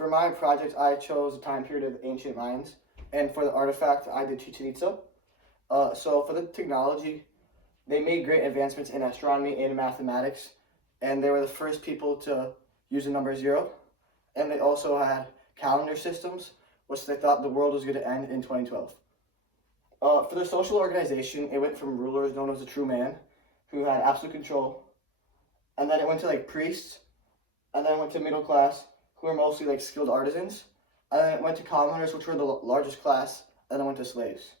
For my project, I chose a time period of ancient Mayans, and for the artifact, I did Chichen Itza. So for the technology, they made great advancements in astronomy and mathematics, and they were the first people to use the number zero. And they also had calendar systems, which they thought the world was going to end in 2012. For the social organization, it went from rulers known as the true man, who had absolute control, and then it went to like priests, and then it went to middle class, who were mostly like skilled artisans, and then it went to commoners, which were the largest class, and then it went to slaves.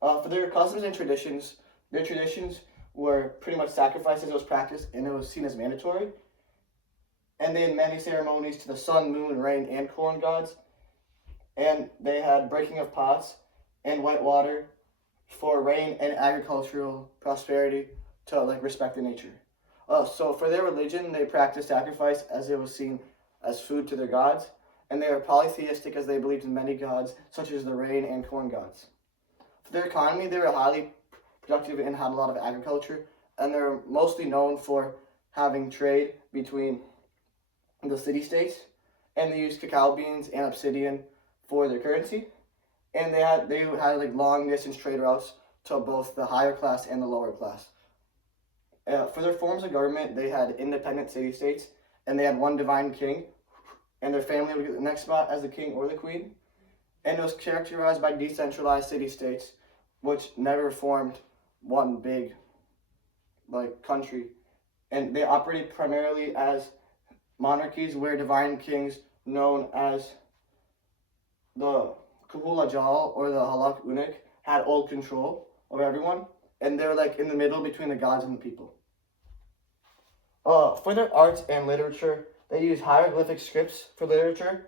For their customs and traditions, their traditions were pretty much sacrifices that was practiced, and it was seen as mandatory. And they had many ceremonies to the sun, moon, rain, and corn gods, and they had breaking of pots and white water for rain and agricultural prosperity to like respect the nature. So for their religion, they practiced sacrifice as it was seen as food to their gods, and they were polytheistic as they believed in many gods, such as the rain and corn gods. For their economy, they were highly productive and had a lot of agriculture, and they're mostly known for having trade between the city-states, and they used cacao beans and obsidian for their currency, and they had like long-distance trade routes to both the higher class and the lower class. For their forms of government, they had independent city-states, and they had one divine king, and their family would get the next spot as the king or the queen. And it was characterized by decentralized city-states, which never formed one big like country. And they operated primarily as monarchies where divine kings, known as the Kahula Jal or the Halak Unik, had all control over everyone, and they're like in the middle between the gods and the people. For their arts and literature, they used hieroglyphic scripts for literature,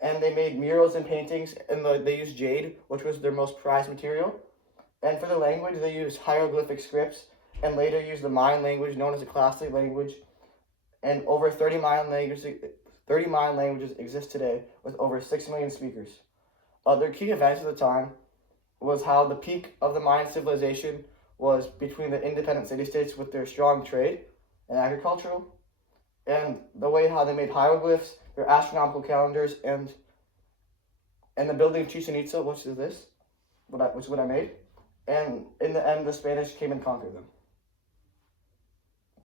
and they made murals and paintings, and they used jade, which was their most prized material. And for the language, they used hieroglyphic scripts, and later used the Mayan language known as the classic language. And over 30 Mayan languages exist today with over 6 million speakers. Their key events at the time was how the peak of the Mayan civilization was between the independent city-states with their strong trade and agricultural, and the way how they made hieroglyphs, their astronomical calendars, and the building of Chichen Itza, which is what I made. And in the end, the Spanish came and conquered them.